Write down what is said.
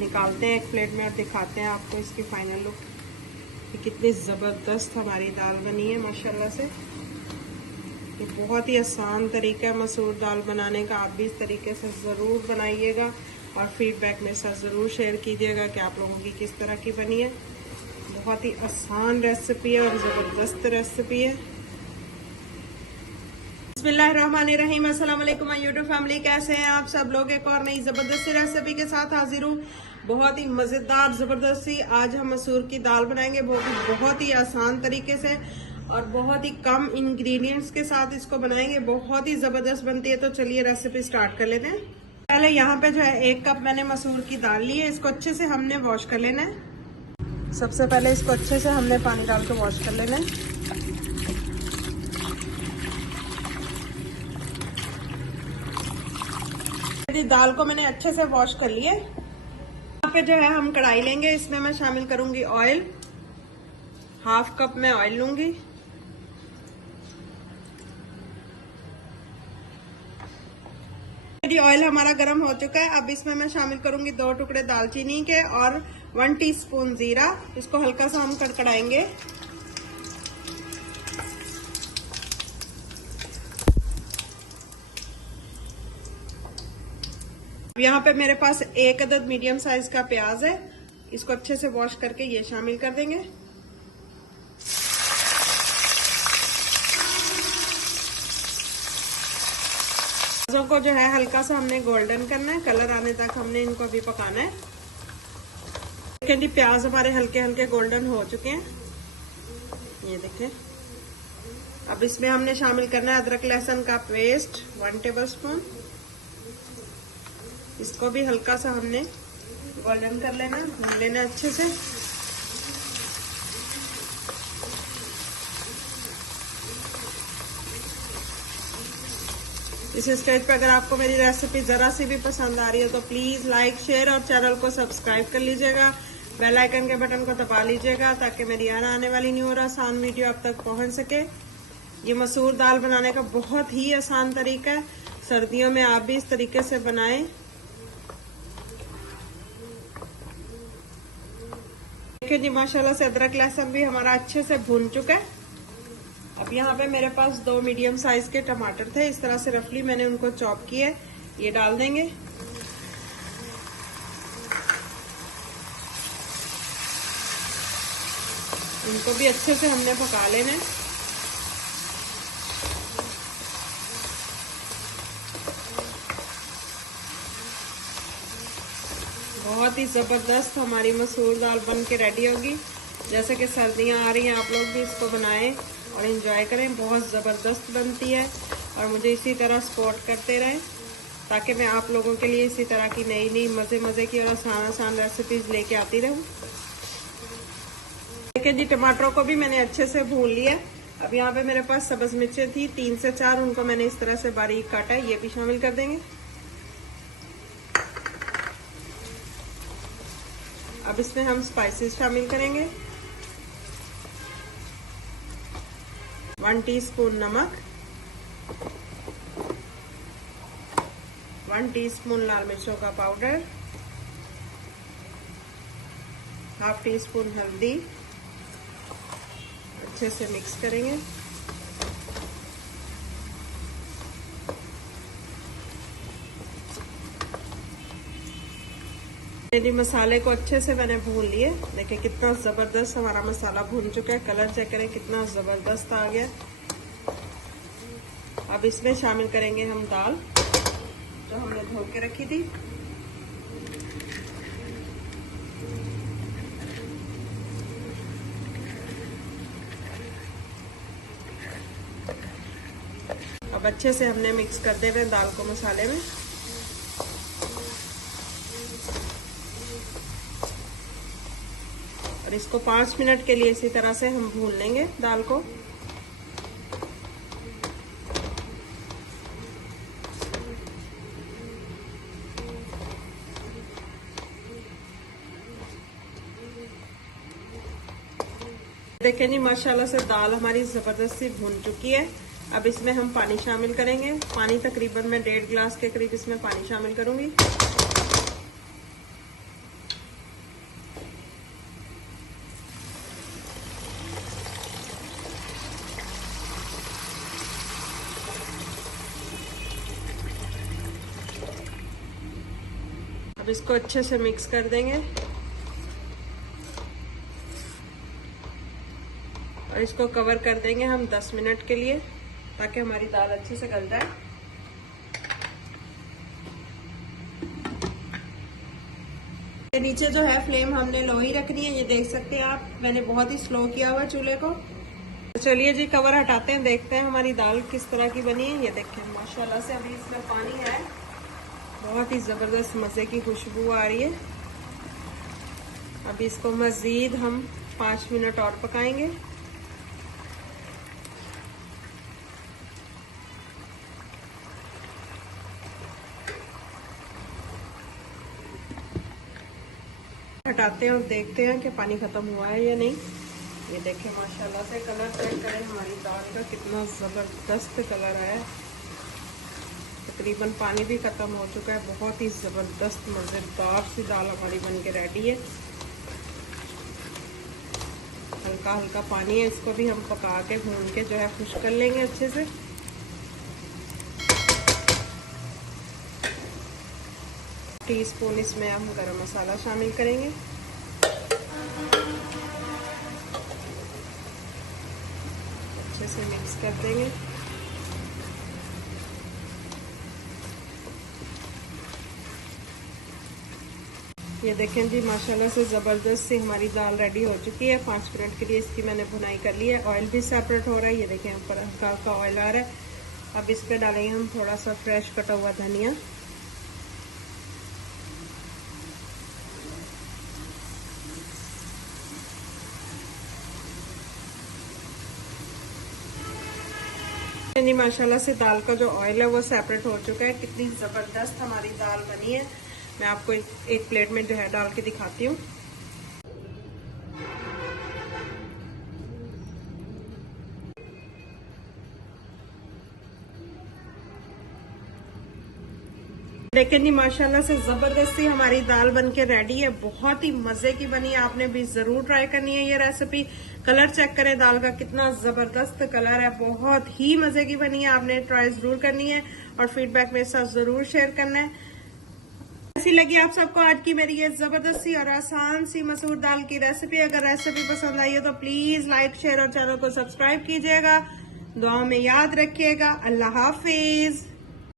निकालते हैं एक प्लेट में और दिखाते हैं आपको इसकी फाइनल लुक कि कितनी ज़बरदस्त हमारी दाल बनी है माशाल्लाह से। ये बहुत ही आसान तरीका है मसूर दाल बनाने का। आप भी इस तरीके से ज़रूर बनाइएगा और फीडबैक मेरे साथ ज़रूर शेयर कीजिएगा कि आप लोगों की किस तरह की बनी है। बहुत ही आसान रेसिपी है और ज़बरदस्त रेसिपी है। बिस्मिल्लाहिर्रहमानिर्रहीम, अस्सलाम वालेकुम यूट्यूब फैमिली, कैसे हैं आप सब लोग। एक और नई ज़बरदस्त रेसिपी के साथ हाजिर हूँ। बहुत ही मज़ेदार ज़बरदस्ती आज हम मसूर की दाल बनाएंगे, वो भी बहुत ही आसान तरीके से और बहुत ही कम इंग्रेडिएंट्स के साथ इसको बनाएंगे। बहुत ही ज़बरदस्त बनती है। तो चलिए रेसिपी स्टार्ट कर लेते हैं। पहले यहाँ पे जो है 1 कप मैंने मसूर की दाल ली है। इसको अच्छे से हमने वॉश कर लेना है। सबसे पहले इसको अच्छे से हमने पानी डाल के वॉश कर लेना है। दाल को मैंने अच्छे से वॉश कर लिया। यहाँ पे जो है हम कढ़ाई लेंगे। इसमें मैं शामिल करूंगी ऑयल। 1/2 कप मैं ऑयल लूंगी। यदि ऑयल हमारा गर्म हो चुका है, अब इसमें मैं शामिल करूंगी 2 टुकड़े दालचीनी के और 1 टीस्पून जीरा। इसको हल्का सा हम कड़कड़ाएंगे। यहाँ पे मेरे पास 1 अदद मीडियम साइज का प्याज है। इसको अच्छे से वॉश करके ये शामिल कर देंगे। प्याजों को जो है हल्का सा हमने गोल्डन करना है, कलर आने तक हमने इनको अभी पकाना है। देखिए जी, प्याज हमारे हल्के हल्के गोल्डन हो चुके हैं, ये देखें। अब इसमें हमने शामिल करना है अदरक लहसुन का पेस्ट 1 टेबलस्पून। इसको भी हल्का सा हमने गोल्डन कर लेना, भून लेना अच्छे से। इस स्टेज पे अगर आपको मेरी रेसिपी जरा सी भी पसंद आ रही है तो प्लीज लाइक, शेयर और चैनल को सब्सक्राइब कर लीजिएगा। बेल आइकन के बटन को दबा लीजिएगा ताकि मेरी हर आने वाली न्यू और आसान वीडियो आप तक पहुंच सके। ये मसूर दाल बनाने का बहुत ही आसान तरीका है। सर्दियों में आप भी इस तरीके से बनाएं। देखिए जी, माशाल्लाह से अदरक लहसुन भी हमारा अच्छे से भून चुका है। अब यहाँ पे मेरे पास 2 मीडियम साइज के टमाटर थे। इस तरह से रफली मैंने उनको चॉप किया है, ये डाल देंगे। इनको भी अच्छे से हमने पका लेना है। बहुत ही जबरदस्त हमारी मसूर दाल बन के रेडी होगी। जैसे कि सर्दियां आ रही हैं, आप लोग भी इसको बनाएं और एंजॉय करें। बहुत ज़बरदस्त बनती है और मुझे इसी तरह सपोर्ट करते रहें ताकि मैं आप लोगों के लिए इसी तरह की नई नई मज़े की और आसान रेसिपीज़ लेके आती रहूं। देखिए जी, टमाटरों को भी मैंने अच्छे से भून लिया। अब यहाँ पे मेरे पास सब्ज़ मिर्चें थी 3 से 4, उनको मैंने इस तरह से बारीक काटा है, ये भी शामिल कर देंगे। अब इसमें हम स्पाइसेस शामिल करेंगे। 1 टीस्पून नमक, 1 टीस्पून लाल मिर्चों का पाउडर, 1/2 टीस्पून हल्दी। अच्छे से मिक्स करेंगे। यदि मसाले को अच्छे से मैंने भून लिए। देखिए कितना जबरदस्त हमारा मसाला भून चुका है। कलर चेक करें कितना जबरदस्त आ गया। अब इसमें शामिल करेंगे हम दाल जो हमने धो के रखी थी। अब अच्छे से हमने मिक्स करते हुए दाल को मसाले में। और इसको 5 मिनट के लिए इसी तरह से हम भून लेंगे दाल को। देखें जी, माशाल्लाह से दाल हमारी जबरदस्त सी भून चुकी है। अब इसमें हम पानी शामिल करेंगे। पानी तकरीबन मैं 1.5 गिलास के करीब इसमें पानी शामिल करूंगी। अब इसको अच्छे से मिक्स कर देंगे और इसको कवर कर देंगे हम 10 मिनट के लिए, ताकि हमारी दाल अच्छे से गल जाए। नीचे जो है फ्लेम हमने लो ही रखनी है, ये देख सकते हैं आप, मैंने बहुत ही स्लो किया हुआ है चूल्हे को। तो चलिए जी कवर हटाते हैं, देखते हैं हमारी दाल किस तरह की बनी है। ये देखें माशाल्लाह से अभी इसमें पानी है, बहुत ही जबरदस्त मजे की खुशबू आ रही है। अभी इसको मजीद हम 5 मिनट और पकाएंगे। हटाते हैं और देखते हैं कि पानी खत्म हुआ है या नहीं। ये देखें माशाल्लाह से कलर चेक करें हमारी दाल का, कितना जबरदस्त कलर आया है। तकरीबन पानी भी खत्म हो चुका है, बहुत ही जबरदस्त मजेदार सी दाल हमारी बन के रेडी है। हल्का हल्का पानी है, इसको भी हम पका के भून के जो है खुश कर लेंगे अच्छे से। टीस्पून इसमें हम गरम मसाला शामिल करेंगे। अच्छे से मिक्स कर देंगे। ये देखें जी माशाल्लाह से ज़बरदस्त सी हमारी दाल रेडी हो चुकी है। 5 मिनट के लिए इसकी मैंने भुनाई कर ली है। ऑयल भी सेपरेट हो रहा है, ये देखें ऊपर हल्का हल्का ऑयल आ रहा है। अब इस पे डालेंगे हम थोड़ा सा फ्रेश कटा हुआ धनिया। जी माशाल्लाह से दाल का जो ऑयल है वो सेपरेट हो चुका है। कितनी जबरदस्त हमारी दाल बनी है। मैं आपको एक प्लेट में जो है डाल के दिखाती हूँ। देखें जी माशाल्लाह से जबरदस्ती हमारी दाल बनके रेडी है, बहुत ही मजे की बनी है। आपने भी जरूर ट्राई करनी है ये रेसिपी। कलर चेक करें दाल का, कितना जबरदस्त कलर है, बहुत ही मजे की बनी है। आपने ट्राई जरूर करनी है और फीडबैक मेरे साथ जरूर शेयर करना है। ऐसी लगी आप सबको आज की मेरी ये जबरदस्त सी और आसान सी मसूर दाल की रेसिपी। अगर रेसिपी पसंद आई हो तो प्लीज लाइक शेयर और चैनल को सब्सक्राइब कीजिएगा। दुआ में याद रखिएगा। अल्लाह हाफिज।